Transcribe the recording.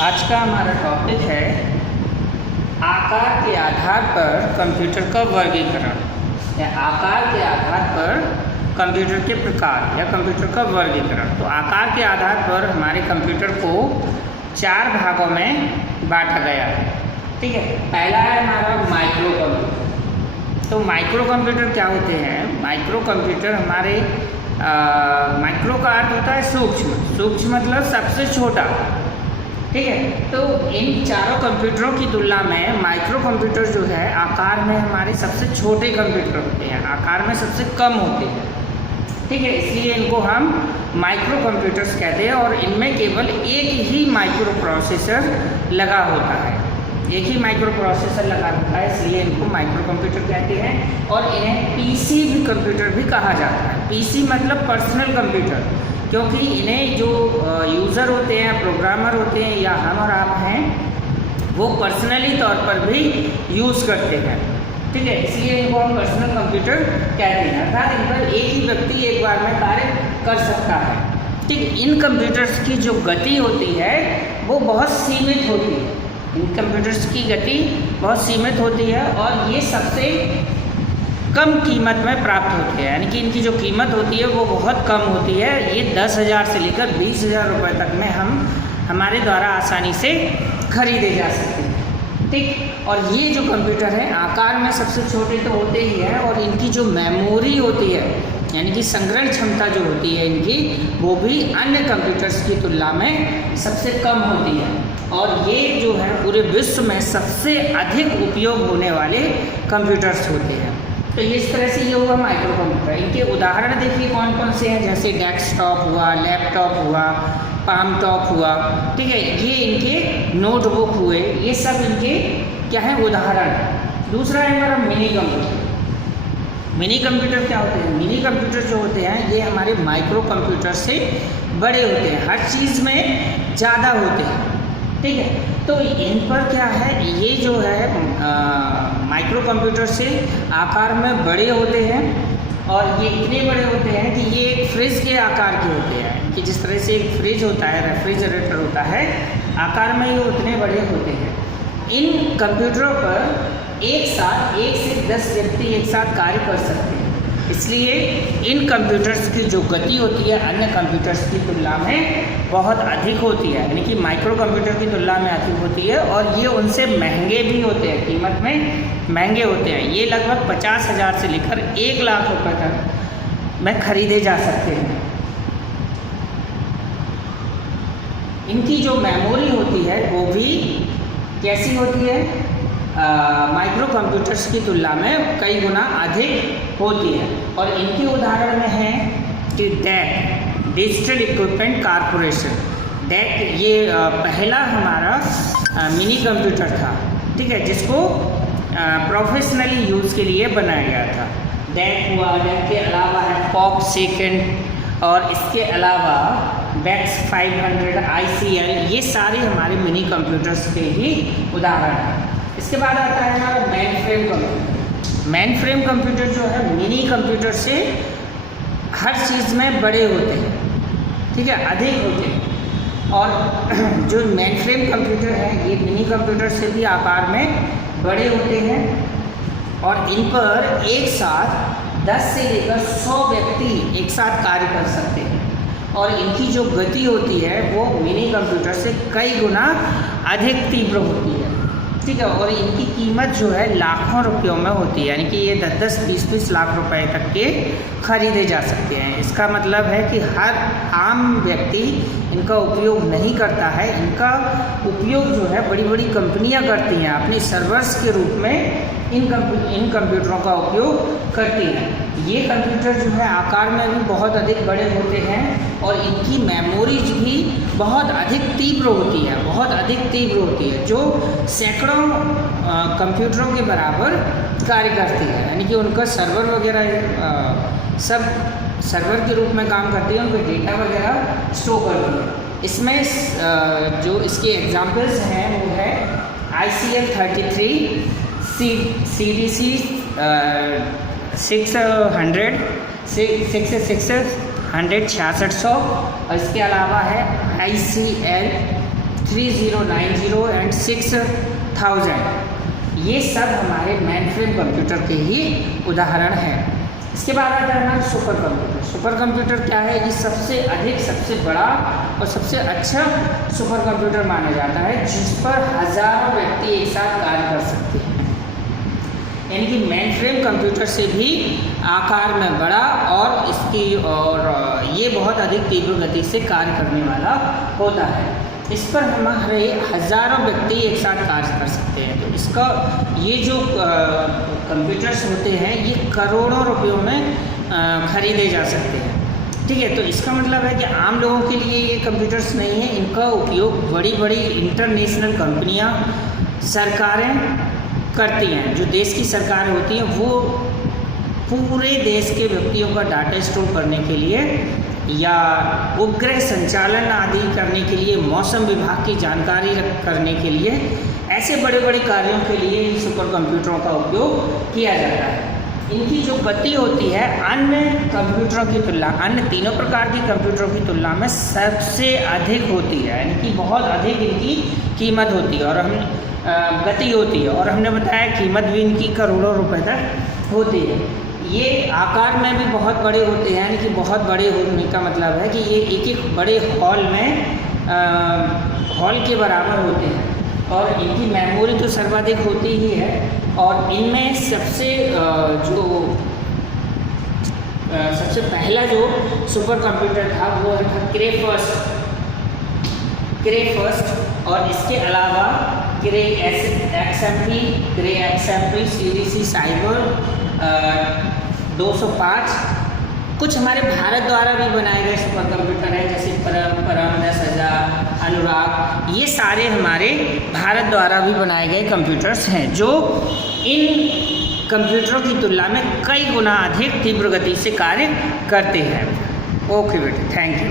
आज का हमारा टॉपिक है आकार के आधार पर कंप्यूटर का वर्गीकरण या आकार के आधार पर कंप्यूटर के प्रकार या कंप्यूटर का वर्गीकरण। तो आकार के आधार पर हमारे कंप्यूटर को 4 भागों में बांटा गया है। ठीक है, पहला है हमारा माइक्रो कंप्यूटर। तो माइक्रो कंप्यूटर क्या होते हैं? माइक्रो कंप्यूटर हमारे माइक्रो का अर्थ होता है सूक्ष्म, सूक्ष्म मतलब सबसे छोटा। ठीक है, तो इन चारों कंप्यूटरों की तुलना में माइक्रो कंप्यूटर जो है आकार में हमारे सबसे छोटे कंप्यूटर होते हैं, आकार में सबसे कम होते हैं। ठीक है, इसलिए इनको हम माइक्रो कंप्यूटर्स कहते हैं और इनमें केवल एक ही माइक्रो प्रोसेसर लगा होता है, एक ही माइक्रो प्रोसेसर लगा होता है, इसलिए इनको माइक्रो कंप्यूटर कहते हैं। और इन्हें पीसी भी कंप्यूटर भी कहा जाता है। पीसी मतलब पर्सनल कंप्यूटर, क्योंकि इन्हें जो यूज़र होते हैं, प्रोग्रामर होते हैं या हम और आप हैं, वो पर्सनली तौर पर भी यूज़ करते हैं। ठीक है, इसलिए इनको हम पर्सनल कंप्यूटर कहते हैं, अर्थात इन पर एक ही व्यक्ति एक बार में कार्य कर सकता है। ठीक, इन कंप्यूटर्स की जो गति होती है वो बहुत सीमित होती है। इन कंप्यूटर्स की गति बहुत सीमित होती है और ये सबसे कम कीमत में प्राप्त होते हैं, यानी कि इनकी जो कीमत होती है वो बहुत कम होती है। ये 10,000 से लेकर 20,000 रुपये तक में हमारे द्वारा आसानी से खरीदे जा सकते हैं। ठीक, और ये जो कंप्यूटर है आकार में सबसे छोटे तो होते ही हैं और इनकी जो मेमोरी होती है, यानी कि संग्रहण क्षमता जो होती है इनकी, वो भी अन्य कंप्यूटर्स की तुलना में सबसे कम होती है। और ये जो है पूरे विश्व में सबसे अधिक उपयोग होने वाले कंप्यूटर्स होते हैं। तो इस तरह से ये हुआ माइक्रो कंप्यूटर। इनके उदाहरण देखिए कौन कौन से हैं, जैसे डेस्कटॉप हुआ, लैपटॉप हुआ, पाम टॉप हुआ। ठीक है, ये इनके नोटबुक हुए, ये सब इनके क्या है उदाहरण। दूसरा है हमारा मिनी कंप्यूटर। मिनी कंप्यूटर क्या होते हैं? मिनी कंप्यूटर जो होते हैं ये हमारे माइक्रो कंप्यूटर से बड़े होते हैं, हर चीज़ में ज़्यादा होते हैं। ठीक है, तो इन पर क्या है, ये जो है माइक्रो कंप्यूटर से आकार में बड़े होते हैं और ये इतने बड़े होते हैं कि ये एक फ्रिज के आकार के होते हैं, कि जिस तरह से एक फ्रिज होता है, रेफ्रिजरेटर होता है, आकार में ये उतने बड़े होते हैं। इन कंप्यूटरों पर एक साथ 1 से 10 व्यक्ति एक साथ कार्य कर सकते हैं, इसलिए इन कंप्यूटर्स की जो गति होती है अन्य कंप्यूटर्स की तुलना में बहुत अधिक होती है, यानी कि माइक्रो कंप्यूटर की तुलना में अधिक होती है। और ये उनसे महंगे भी होते हैं, कीमत में महंगे होते हैं। ये लगभग 50,000 से लेकर 1 लाख रुपए तक में खरीदे जा सकते हैं। इनकी जो मेमोरी होती है वो भी कैसी होती है? माइक्रो कंप्यूटर्स की तुलना में कई गुना अधिक होती है। और इनके उदाहरण में है कि DEC, digital equipment corporation. DEC ये पहला हमारा मिनी कंप्यूटर था, ठीक है, जिसको प्रोफेशनली यूज़ के लिए बनाया गया था। DEC हुआ, DEC के अलावा है POP सेकेंड और इसके अलावा BEX 500, ICL, ये सारे हमारे मिनी कंप्यूटर्स के ही उदाहरण हैं। इसके बाद आता है हमारा main frame computer. Main frame computer जो है मिनी कंप्यूटर से हर चीज़ में बड़े होते हैं, ठीक है, अधिक होते हैं। और जो मेन फ्रेम कंप्यूटर है ये मिनी कंप्यूटर से भी आकार में बड़े होते हैं और इन पर एक साथ 10 से लेकर 100 व्यक्ति एक साथ कार्य कर सकते हैं। और इनकी जो गति होती है वो मिनी कंप्यूटर से कई गुना अधिक तीव्र होती है। ठीक है, और इनकी कीमत जो है लाखों रुपयों में होती है, यानी कि ये 10-10, 20-20 लाख रुपए तक के खरीदे जा सकते हैं। इसका मतलब है कि हर आम व्यक्ति इनका उपयोग नहीं करता है, इनका उपयोग जो है बड़ी बड़ी कंपनियां करती हैं, अपने सर्वर्स के रूप में इन कंप्यूटरों का उपयोग करती हैं। ये कंप्यूटर जो है आकार में भी बहुत अधिक बड़े होते हैं और इनकी मेमोरीज भी बहुत अधिक तीव्र होती है, बहुत अधिक तीव्र होती है, जो सैकड़ों कंप्यूटरों के बराबर कार्य करती है, यानी कि उनका सर्वर वगैरह सब सर्वर के रूप में काम करती है, उनके डेटा वगैरह स्टोर करती है। इसमें जो इसके एग्जांपल्स हैं वो है ICL 33, CDC 600, 6600 और इसके अलावा है ICL 3090 एंड 6000, ये सब हमारे मेन फ्रेम कंप्यूटर के ही उदाहरण हैं। इसके बाद आता है हमारा सुपर कंप्यूटर। सुपर कंप्यूटर क्या है? ये सबसे अधिक, सबसे बड़ा और सबसे अच्छा सुपर कंप्यूटर माना जाता है, जिस पर हज़ारों व्यक्ति एक साथ कार्य कर सकते हैं। यानी कि मेन फ्रेम कंप्यूटर से भी आकार में बड़ा और ये बहुत अधिक तीव्र गति से कार्य करने वाला होता है। इस पर हमारे हज़ारों व्यक्ति एक साथ कार्य कर सकते हैं। तो इसका ये जो कंप्यूटर्स होते हैं ये करोड़ों रुपयों में खरीदे जा सकते हैं। ठीक है, तो इसका मतलब है कि आम लोगों के लिए ये कंप्यूटर्स नहीं है। इनका उपयोग बड़ी बड़ी इंटरनेशनल कंपनियां, सरकारें करती हैं। जो देश की सरकार होती हैं वो पूरे देश के व्यक्तियों का डाटा स्टोर करने के लिए या उपग्रह संचालन आदि करने के लिए, मौसम विभाग की जानकारी करने के लिए, ऐसे बड़े बड़े कार्यों के लिए इन सुपर कंप्यूटरों का उपयोग किया जाता है। इनकी जो गति होती है अन्य कंप्यूटरों की तुलना, अन्य तीनों प्रकार की कंप्यूटरों की तुलना में सबसे अधिक होती है। यानी कि बहुत अधिक इनकी कीमत होती है और गति होती है, और हमने बताया कीमत भी इनकी करोड़ों रुपए तक होती है। ये आकार में भी बहुत बड़े होते हैं। यानी कि बहुत बड़े होने का मतलब है कि ये एक एक बड़े हॉल के बराबर होते हैं, और इनकी मेमोरी तो सर्वाधिक होती ही है। और इनमें सबसे पहला जो सुपर कंप्यूटर था वो था क्रे फर्स्ट, और इसके अलावा क्रे XMP, CDC साइबर 205, कुछ हमारे भारत द्वारा भी बनाए गए सुपर कंप्यूटर हैं, जैसे परम 10,000, अनुराग। ये सारे हमारे भारत द्वारा भी बनाए गए कंप्यूटर्स हैं, जो इन कंप्यूटरों की तुलना में कई गुना अधिक तीव्र गति से कार्य करते हैं। ओके बेटे, थैंक यू।